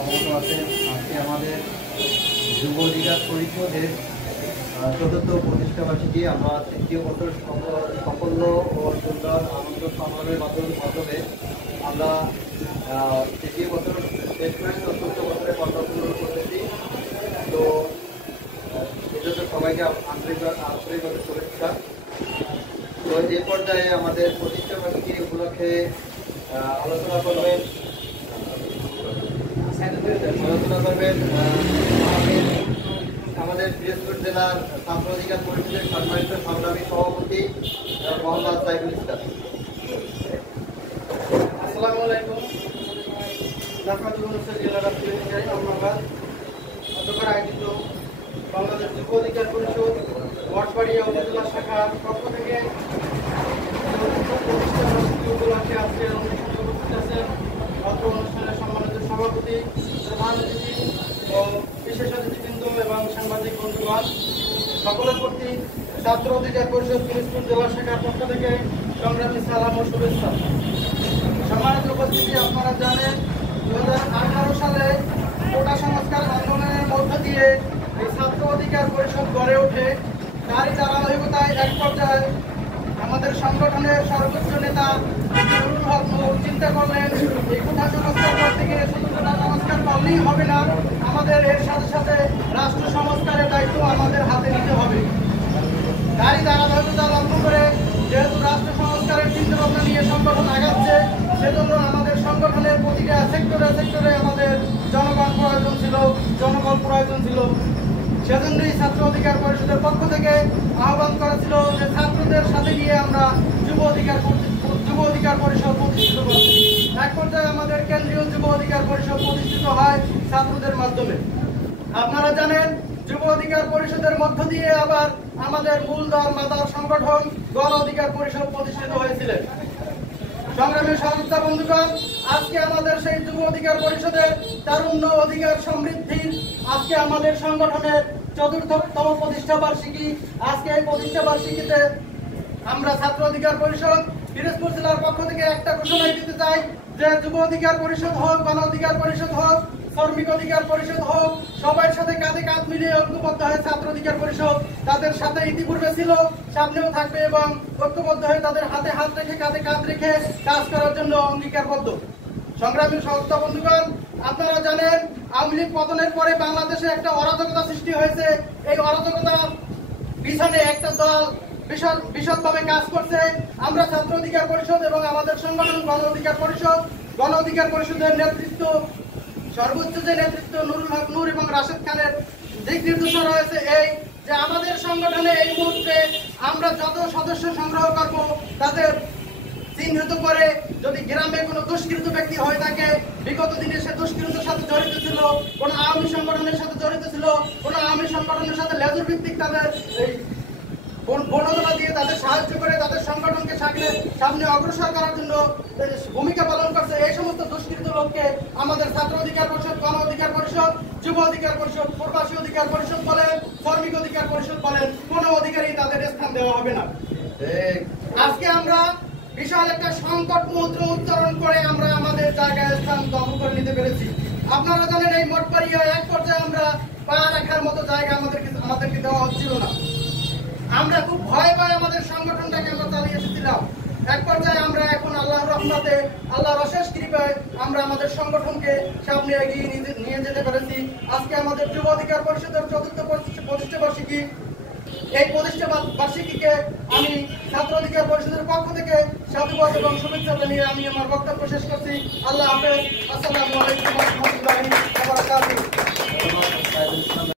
অবগত আছেন, আজকে আমাদের যুব অধিকার পরিষদের চতুর্থ প্রতিষ্ঠাবার্ষিকী। আমরা তৃতীয় বছর সাফল্য ও সুন্দর আনন্দ সংগ্রামের মাধ্যমে আমরা তৃতীয় বছর শেষ করে চতুর্থ বছরে পদার্পণ করতেছি। তো এজন্য সবাইকে আন্তরিকভাবে শুভেচ্ছা। তো এই পর্যায়ে আমাদের প্রতিষ্ঠাবার্ষিকী উপলক্ষে আলোচনা করবেন আমাদের পিরোজপুর জেলার ছাত্র অধিকার পরিষদের সম্মানিত সংগ্রামী সভাপতি মোহাম্মদ সাইফুল ইসলাম। আসসালামু আলাইকুম। আয়োজিত বাংলাদেশ যুব অধিকার পরিষদ মঠবাড়িয়া উপজেলা শাখার পক্ষ থেকে উপলক্ষে আজকে উপস্থিত আছেন অত্র অনুষ্ঠানের সম্মানিত সভাপতি, প্রধান অতিথি ও বিশেষ অতিথিবৃন্দ এবং সাংবাদিক বন্ধুগণ, সকলের প্রতি ছাত্র অধিকার পরিষদ পিরোজপুর জেলা শাখার পক্ষ থেকে সংগ্রামী সালাম ও শুভেচ্ছা। সম্মানিত উপস্থিতি, আপনারা জানেন 2018 সালে কোটা সংস্কার আন্দোলনের মধ্য দিয়ে এই ছাত্র অধিকার পরিষদ গড়ে ওঠে। তারই ধারাবাহিকতায় এক পর্যায়ে আমাদের সংগঠনের সর্বোচ্চ নেতা নুরুল হক নূর চিন্তা করলেন এই কোটা সংস্কার করতে গিয়ে শুধু কোটা সংস্কার করলেই হবে না, আমাদের এর সাথে সাথে রাষ্ট্র সংস্কারের দায়িত্ব আমাদের হাতে নিতে হবে। তারই ধারাবাহিকতা লক্ষ্য করে যেহেতু রাষ্ট্র সংস্কারের চিন্তাভাবনা নিয়ে সংগঠন আগাচ্ছে, সেজন্য আমাদের সংগঠনের প্রতিটা সেক্টরে আমাদের জনগণ প্রয়োজন ছিল। সেজন্যই ছাত্র অধিকার পরিষদের পক্ষ থেকে আহ্বান করা ছিল যে ছাত্রদের সাথে নিয়ে আমরা যুব অধিকার পরিষদ প্রতিষ্ঠিত করব। এক পর্যায়ে আমাদের কেন্দ্রীয় যুব অধিকার পরিষদ প্রতিষ্ঠিত হয় ছাত্রদের মাধ্যমে। আপনারা জানেন যুব অধিকার পরিষদের মধ্য দিয়ে আবার আমাদের মূল দল মাদার সংগঠন গণ অধিকার পরিষদ প্রতিষ্ঠিত হয়েছিল। সংগ্রামী সহযোদ্ধা বন্ধুগণ, আজকে আমাদের সেই যুব অধিকার পরিষদের তারুণ্য অধিকার সমৃদ্ধির আজকে আমাদের সংগঠনের চতুর্থতম প্রতিষ্ঠা বার্ষিকী। আজকে এই প্রতিষ্ঠা বার্ষিকীতে আমরা ছাত্র অধিকার পরিষদ পিরোজপুর জেলার পক্ষ থেকে একটা ঘোষণা দিতে চাই যে যুব অধিকার পরিষদ হোক, গণ অধিকার পরিষদ হোক, শ্রমিক অধিকার পরিষদ হোক, সবার সাথে কাঁধে কাঁধ মিলিয়ে ঐক্যবদ্ধ হয়ে ছাত্র অধিকার পরিষদ তাদের সাথে ইতিপূর্বে ছিল, সামনেও থাকবে এবং ঐক্যবদ্ধ হয়ে তাদের হাতে হাত রেখে কাঁধে কাঁধ রেখে কাজ করার জন্য অঙ্গীকারবদ্ধ। সংগ্রামী সহযোদ্ধা বন্ধুগণ, আপনারা জানেন আওয়ামী লীগ পতনের পরে বাংলাদেশে একটা অরাজকতা সৃষ্টি হয়েছে। এই অরাজকতা পিছনে একটা দল বিশদভাবে কাজ করছে। আমরা ছাত্র অধিকার পরিষদ এবং আমাদের সংগঠন গণ অধিকার পরিষদের নেতৃত্ব, সর্বোচ্চ যে নেতৃত্ব নুরুল হক নূর এবং রাশেদ খানের দিক নির্দেশনা রয়েছে এই যে আমাদের সংগঠনে এই মুহূর্তে আমরা যত সদস্য সংগ্রহ করব তাদের চিহ্নিত করে যদি গ্রামে কোনো দুষ্কৃত ব্যক্তি হয়ে থাকে, বিগত দিনে সে দুষ্কৃতের সাথে জড়িত ছিল, কোনো আওয়ামী সংগঠনের সাথে জড়িত ছিল, কোনো আওয়ামী সংগঠনের সাথে লেজুর ভিত্তিক তাদের এই বর্ণনা দিয়ে তাদের সাহায্য করে তাদের সংগঠনকে সামনে অগ্রসর করার জন্য ভূমিকা পালন করছে, এই সমস্ত দুষ্কৃত লোককে আমাদের ছাত্র অধিকার পরিষদ, গণ অধিকার পরিষদ, যুব অধিকার পরিষদ, প্রবাসী অধিকার পরিষদ বলেন, শ্রমিক অধিকার পরিষদ বলেন, কোনো অধিকারই তাদের স্থান দেওয়া হবে না। আজকে আমরা বিশাল একটা সংকট মন্ত্র উচ্চারণ করে আমরা আমাদের জায়গায় স্থান দখল করে নিতে পেরেছি। আপনারা জানেন এই মঠবাড়িয়া এক পর্যায়ে আমরা পা রাখার মতো জায়গা আমাদেরকে দেওয়া হচ্ছিল না। আমরা খুব ভয় পাই আমাদের সংগঠনটাকে আমরা চালিয়ে এসেছিলাম। এক পর্যায়ে আমরা এখন আল্লাহর রহমতে, আল্লাহর অশেষ কৃপায় আমরা আমাদের সংগঠনকে সামনে এগিয়ে নিয়ে যেতে পেরেছি। আজকে আমাদের যুব অধিকার পরিষদের চতুর্থ প্রতিষ্ঠা বার্ষিকী। এই প্রতিষ্ঠা বার্ষিকীকে আমি ছাত্র অধিকার পরিষদের পক্ষ থেকে সাধুবাদ এবং শুভেচ্ছা জানিয়ে আমি আমার বক্তব্য শেষ করছি। আল্লাহ হাফেজ। আসসালামু আলাইকুম ওয়া রাহমাতুল্লাহি ওয়া বারাকাতুহু।